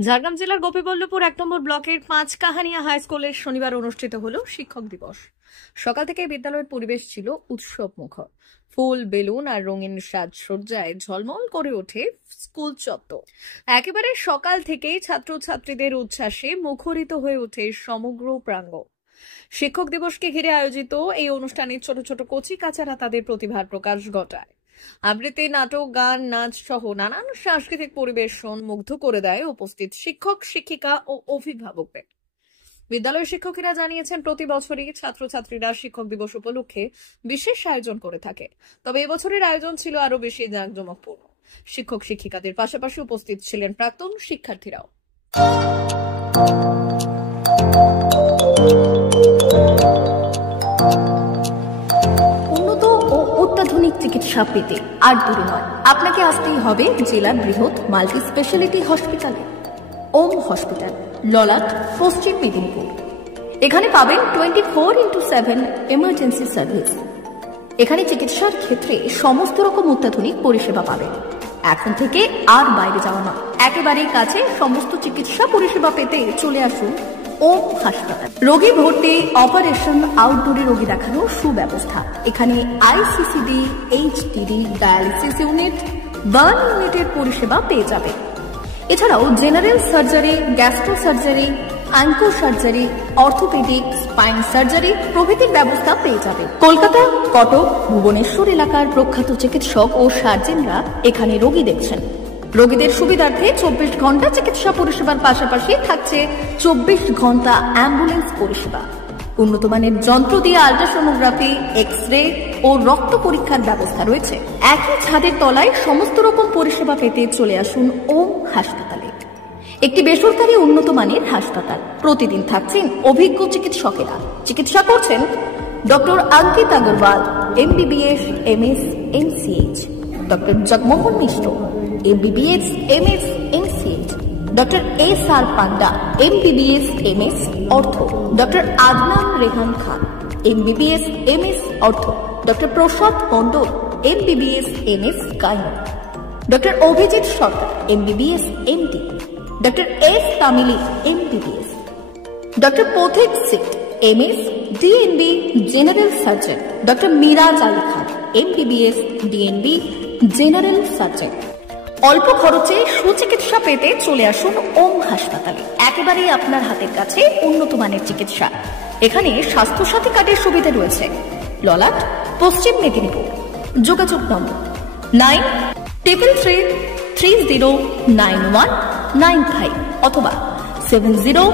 ঝাড়গ্রাম জেলার গোপীবল্লভপুর ১ নম্বর ব্লকের পাঁচকাহানিয়া হাই স্কুলের শনিবার অনুষ্ঠিত হলো শিক্ষক দিবস। সকাল থেকে বিদ্যালয়ের পরিবেশ ছিল উৎসব মুখর। ফুল, বেলুন আর রঙিন সাজসজ্জায় ঝলমল করে ওঠে স্কুল চত্বর। একেবারে সকাল থেকেই ছাত্রছাত্রীদের উচ্ছ্বাসে মুখরিত হয়ে ওঠে সমগ্র প্রাঙ্গণ। শিক্ষক দিবসকে ঘিরে আয়োজিত এই অনুষ্ঠানে ছোট ছোট কচি কাচারা তাদের প্রতিভার প্রকাশ ঘটায়। আবৃত্তি, নাটক, গান, নাচ সহ নানান সাংস্কৃতিক পরিবেশন মুগ্ধ করে দেয় উপস্থিত শিক্ষক, শিক্ষিকা ও অভিভাবকদের। বিদ্যালয়ের শিক্ষকেরা জানিয়েছেন, প্রতি বছরই ছাত্রছাত্রীরা শিক্ষক দিবস উপলক্ষে বিশেষ আয়োজন করে থাকে। তবে এবছরের আয়োজন ছিল আরো বেশি জাঁকজমকপূর্ণ। শিক্ষক শিক্ষিকাদের পাশাপাশি উপস্থিত ছিলেন প্রাক্তন শিক্ষার্থীরাও। অত্যাধুনিক চিকিৎসা পেতে আর দূরে নয়, আপনাকে আসতেই হবে জেলার বৃহৎ মাল্টি স্পেশালিটি হসপিটালে। ওম হসপিটাল, ললাট, পশ্চিম মেদিনীপুর। এখানে পাবেন 24x7 এমার্জেন্সি সার্ভিস। এখানে চিকিৎসার ক্ষেত্রে সমস্ত রকম অত্যাধুনিক পরিষেবা পাবেন। এখন থেকে আর বাইরে যাওয়া নয়, একেবারেই কাছে সমস্ত চিকিৎসা পরিষেবা পেতে চলে আসুন ওম হাসপাতাল। রোগী ভর্তি, অপারেশন, আউটডোরে রোগী দেখানোর সুব্যবস্থা। এখানে ICCD, HDD, dialysis unit, burn ইউনিটের পরিষেবা পেয়ে যাবে। এছাড়াও general surgery, gastro surgery, onco surgery, orthopaedic, spine surgery প্রভৃতির ব্যবস্থা পেয়ে যাবে। কলকাতা, কটক, ভুবনেশ্বর এলাকার প্রখ্যাত চিকিৎসক ও সার্জেনরা এখানে রোগী দেখছেন। রোগীদের সুবিধার্থে 24 ঘন্টা চিকিৎসা পরিষেবার পাশাপাশি থাকছে 24 ঘন্টা অ্যাম্বুলেন্স পরিষেবা। উন্নত মানের যন্ত্র দিয়ে আল্ট্রাসোনোগ্রাফি, এক্স-রে ও রক্ত পরীক্ষার ব্যবস্থা রয়েছে। একই ছাদের তলায় সমস্ত রকম পরিষেবা পেতে চলে আসুন ওম হাসপাতালে। একটি বেসরকারি উন্নত মানের হাসপাতাল। প্রতিদিন থাকছেন অভিজ্ঞ চিকিৎসকেরা। চিকিৎসা করছেন doctor Ankit Agarwal, MBBS, MS, MCH, doctor Jagmohan Mishra, MBBS, MS, MCH, doctor SR Panda, MBBS, MS, ortho, doctor Adnan Rehan Khan, MBBS, MS, ortho, doctor Prasad Mondal, MBBS, MS, gynae, doctor Abhijit Sarkar, MBBS, MD, doctor S তামিলি, MBBS, ডক্টর পথিক সিট, MS, DNB, general surgeon, doctor Miraj Ali Khan, MBBS, DNB, general surgeon. অল্প খরচে সুচিকিৎসা পেতে চলে আসুন ওম হাসপাতালে। একেবারেই আপনার হাতের কাছে উন্নত মানের চিকিৎসা। এখানে স্বাস্থ্যসাথী কার্ডের সুবিধা রয়েছে। ললাট, পশ্চিম মেদিনীপুর। যোগাযোগ নম্বর 9333309195 অথবা 70